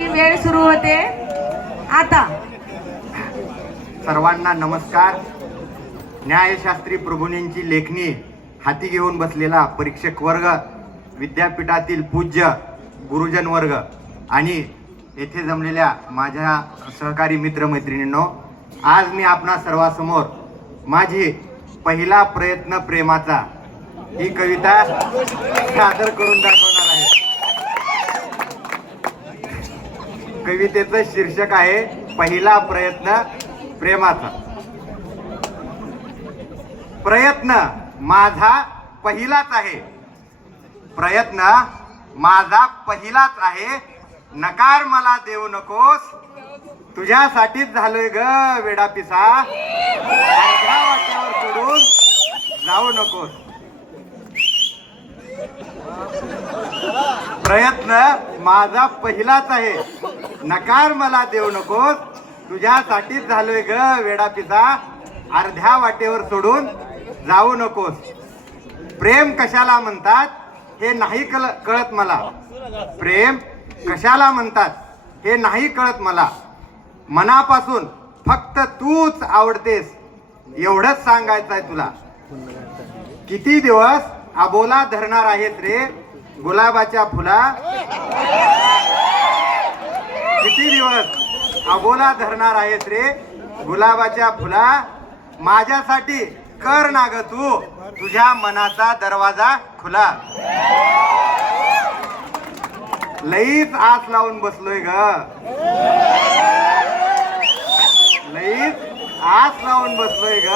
वेळ सुरू होते आता. सर्वांना नमस्कार. न्यायशास्त्री प्रभूंची लेखणी हाती घेऊन बसलेला परीक्षक वर्ग, विद्यापीठातील पूज्य गुरुजन वर्ग आणि येथे जमलेल्या माझ्या सहकारी मित्रमैत्रिणींनो, आज मी आपणा सर्वांसमोर माझी पहिला प्रयत्न प्रेमाचा ही कविता सादर करून दाखवणार आहे. कवितेचं शीर्षक आहे पहिला प्रयत्न प्रेमाचा. प्रयत्न माझा पहिलाच आहे, प्रयत्न माझा पहिलाच आहे, नकार मला देऊ नकोस, तुझ्यासाठीच झालोय ग वेडा पिसा, अर्ध्या वाटेवर सोडून जाऊ नकोस. प्रयत्न माझा पहिलाच आहे, नकार मला देऊ नकोस, तुझ्यासाठीच झालोय ग वेडा पिसा, अर्ध्या वाटेवर सोडून जाऊ नकोस. प्रेम कशाला म्हणतात हे नाही कळत मला, प्रेम कशाला म्हणतात हे नाही कळत मला, मनापासून फक्त तूच आवडतेस एवढंच सांगायचं आहे तुला. किती दिवस अबोला धरणार आहेस रे गुलाबाच्या फुला, किती दिवस अबोला धरणार आहेस रे गुलाबाच्या फुला, माझ्यासाठी कर ना ग तू तुझ्या मनाचा दरवाजा खुला. लईच आस लावून बसलोय ग, लईच आस लावून बसलोय ग,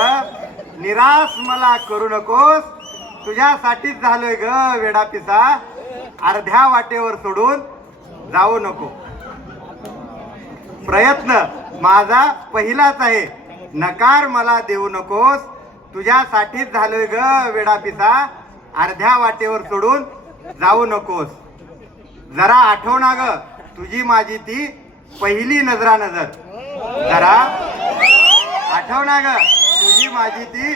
निराश मला करू नकोस, तुझ्यासाठीच झालोय ग वेडा पिसा, अर्ध्या वाटेवर सोडून जाऊ नको. प्रयत्न माझा पहिलाच आहे, नकार मला देऊ नकोस, तुझ्यासाठीच झालोय ग वेडा पिसा, अर्ध्या वाटेवर सोडून जाऊ नकोस. जरा आठव ना ग तुझी माझी ती पहिली नजरा नजर, जरा आठव ना ग तुझी माझी ती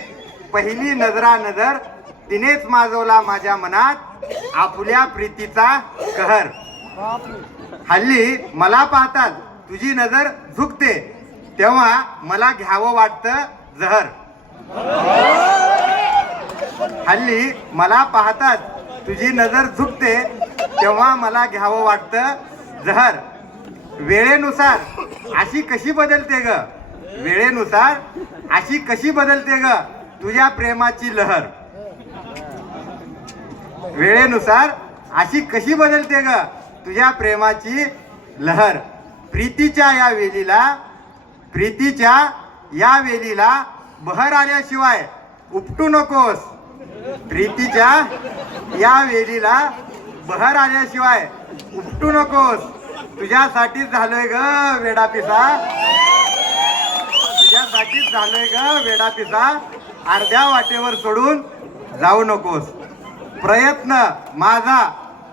पहिली नजरा नजर, तिनेच माजवला माझ्या मनात आपुल्या प्रीतीचा कहर. हल्ली मला पाहतात तुझी नजर झुकते, तेव्हा मला घ्यावं वाटतं जहर. हल्ली मला पाहतात तुझी नजर झुकते, तेव्हा मला घ्यावं वाटतं जहर. वेळेनुसार अशी कशी बदलते ग, वेळेनुसार अशी कशी बदलते ग तुझ्या प्रेमाची लहर. वेळेनुसार अशी कशी बदलते ग तुझ्या प्रेमाची लहर. प्रीतीच्या या वेलीला, प्रीतीच्या या वेलीला बहर आल्याशिवाय उपटू नकोस, प्रीतीच्या या वेलीला बहर आल्याशिवाय उपटू नकोस, तुझ्यासाठीच झालोय ग वेडा पिसा, तुझ्यासाठीच झालोय ग वेडा पिसा, अर्ध्या वाटेवर सोडून जाऊ नकोस. प्रयत्न माझा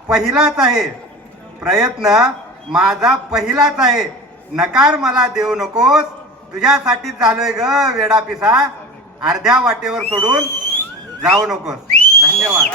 पहिलाच आहे, प्रयत्न माझा पहिलाच आहे, नकार मला देऊ नकोस, तुझ्यासाठीच झालोय ग वेडा पिसा, अर्ध्या वाटेवर सोडून जाऊ नकोस. धन्यवाद.